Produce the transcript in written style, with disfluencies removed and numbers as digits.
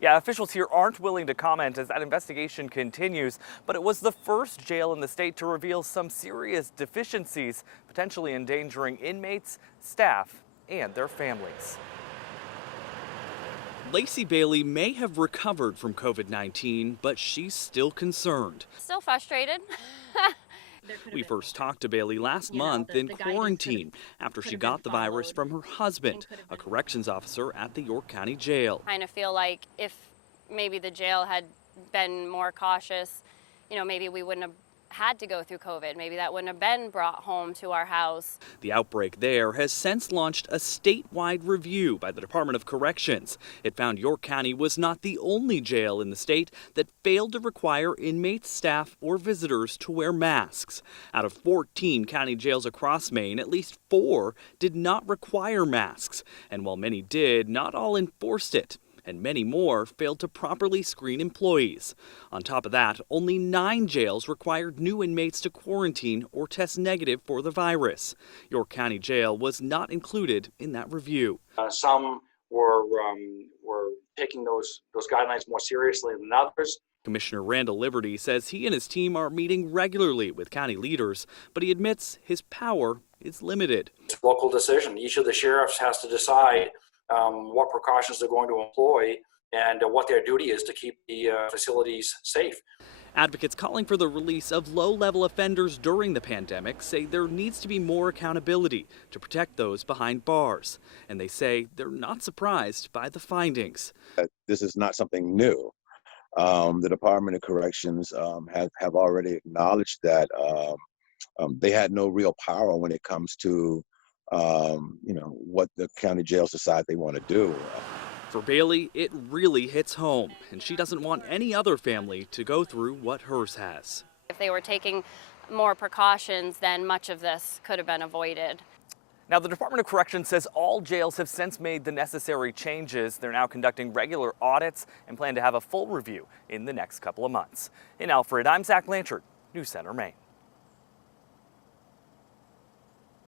Yeah, officials here aren't willing to comment as that investigation continues, but it was the first jail in the state to reveal some serious deficiencies, potentially endangering inmates, staff, and their families. Lacey Bailey may have recovered from COVID-19, but she's still concerned. Still frustrated. We first talked to Bailey last month in quarantine after she got the virus from her husband, a corrections officer at the York County Jail. I kind of feel like if maybe the jail had been more cautious, maybe we wouldn't have had to go through COVID. Maybe that wouldn't have been brought home to our house. The outbreak there has since launched a statewide review by the Department of Corrections. It found York County was not the only jail in the state that failed to require inmates, staff, or visitors to wear masks. Out of 14 county jails across Maine, at least 4 did not require masks. And while many did, not all enforced it. And many more failed to properly screen employees. On top of that, only 9 jails required new inmates to quarantine or test negative for the virus. York County Jail was not included in that review. Some were taking those guidelines more seriously than others. Commissioner Randall Liberty says he and his team are meeting regularly with county leaders, but he admits his power is limited. It's a local decision. Each of the sheriffs has to decide what precautions they're going to employ and what their duty is to keep the facilities safe. Advocates calling for the release of low-level offenders during the pandemic say there needs to be more accountability to protect those behind bars. And they say they're not surprised by the findings. This is not something new. The Department of Corrections have already acknowledged that they had no real power when it comes to what the county jails decide they want to do. For Bailey, it really hits home, and she doesn't want any other family to go through what hers has. If they were taking more precautions, then much of this could have been avoided. Now, the Department of Corrections says all jails have since made the necessary changes. They're now conducting regular audits and plan to have a full review in the next couple of months. In Alfred, I'm Zach Blanchard, News Center, Maine.